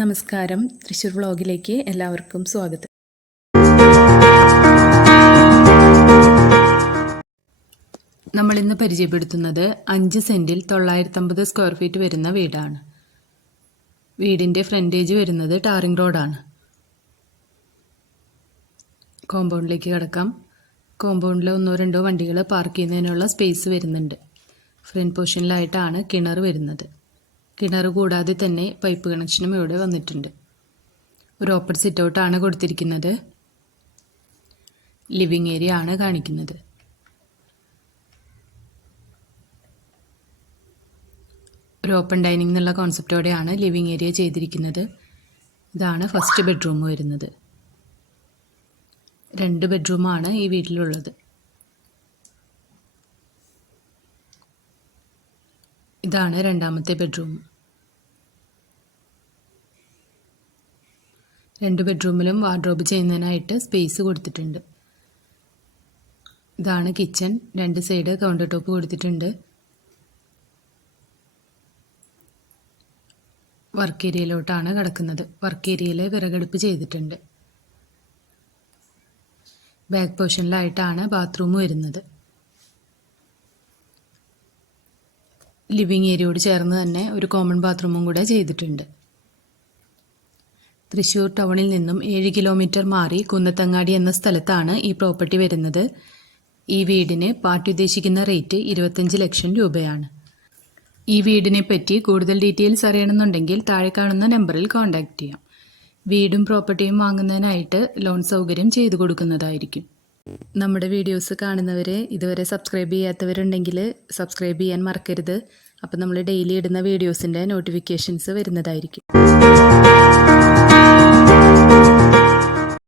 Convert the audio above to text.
നമസ്കാരം, തൃശ്ശൂർ വ്ളോഗിലേക്ക് എല്ലാവർക്കും സ്വാഗതം. നമ്മളിന്ന് പരിചയപ്പെടുത്തുന്നത് 5 സെൻറ്റിൽ 950 സ്ക്വയർ ഫീറ്റ് വരുന്ന വീടാണ്. വീടിൻ്റെ ഫ്രണ്ടേജ് വരുന്നത് ടാറിംഗ് റോഡാണ്. കോമ്പൗണ്ടിലേക്ക് കിടക്കാം. കോമ്പൗണ്ടിൽ 1-2 വണ്ടികൾ പാർക്ക് ചെയ്യുന്നതിനുള്ള സ്പേസ് വരുന്നുണ്ട്. ഫ്രണ്ട് പോർഷനിലായിട്ടാണ് കിണർ വരുന്നത്. കിണർ കൂടാതെ തന്നെ പൈപ്പ് കണക്ഷനും ഇവിടെ വന്നിട്ടുണ്ട്. ഒരു ഓപ്പൺ സിറ്റ് ഔട്ടാണ് കൊടുത്തിരിക്കുന്നത്. ലിവിങ് ഏരിയ ആണ് കാണിക്കുന്നത്. ഒരു ഓപ്പൺ ഡൈനിങ് എന്നുള്ള കോൺസെപ്റ്റോടെയാണ് ലിവിങ് ഏരിയ ചെയ്തിരിക്കുന്നത്. ഇതാണ് ഫസ്റ്റ് ബെഡ്റൂം വരുന്നത്. 2 ബെഡ്റൂമാണ് ഈ വീട്ടിലുള്ളത്. ഇതാണ് രണ്ടാമത്തെ ബെഡ്റൂം. 2 ബെഡ്റൂമിലും വാർഡ്രോബ് ചെയ്യുന്നതിനായിട്ട് സ്പേസ് കൊടുത്തിട്ടുണ്ട്. ഇതാണ് കിച്ചൺ. 2 സൈഡ് കൗണ്ടർ ടോപ്പ് കൊടുത്തിട്ടുണ്ട്. വർക്ക് ഏരിയയിലോട്ടാണ് കിടക്കുന്നത്. വർക്ക് ഏരിയയിൽ വിറകടുപ്പ് ചെയ്തിട്ടുണ്ട്. ബാക്ക് പോർഷനിലായിട്ടാണ് ബാത്റൂം വരുന്നത്. ലിവിങ് ഏരിയയോട് ചേർന്ന് തന്നെ ഒരു കോമൺ ബാത്റൂമും കൂടെ ചെയ്തിട്ടുണ്ട്. തൃശ്ശൂർ ടൗണിൽ നിന്നും 7 കിലോമീറ്റർ മാറി കുന്നത്തങ്ങാടി എന്ന സ്ഥലത്താണ് ഈ പ്രോപ്പർട്ടി വരുന്നത്. ഈ വീടിന് പാർട്ടി ഉദ്ദേശിക്കുന്ന റേറ്റ് 25 ലക്ഷം രൂപയാണ്. ഈ വീടിനെ പറ്റി കൂടുതൽ ഡീറ്റെയിൽസ് അറിയണമെന്നുണ്ടെങ്കിൽ താഴെ കാണുന്ന നമ്പറിൽ കോൺടാക്റ്റ് ചെയ്യാം. വീടും പ്രോപ്പർട്ടിയും വാങ്ങുന്നതിനായിട്ട് ലോൺ സൗകര്യം ചെയ്തു കൊടുക്കുന്നതായിരിക്കും. നമ്മുടെ വീഡിയോസ് കാണുന്നവരെ ഇതുവരെ സബ്സ്ക്രൈബ് ചെയ്യാത്തവരുണ്ടെങ്കിൽ സബ്സ്ക്രൈബ് ചെയ്യാൻ മറക്കരുത്. അപ്പോൾ നമ്മൾ ഡെയിലി ഇടുന്ന വീഡിയോസിൻ്റെ നോട്ടിഫിക്കേഷൻസ് വരുന്നതായിരിക്കും.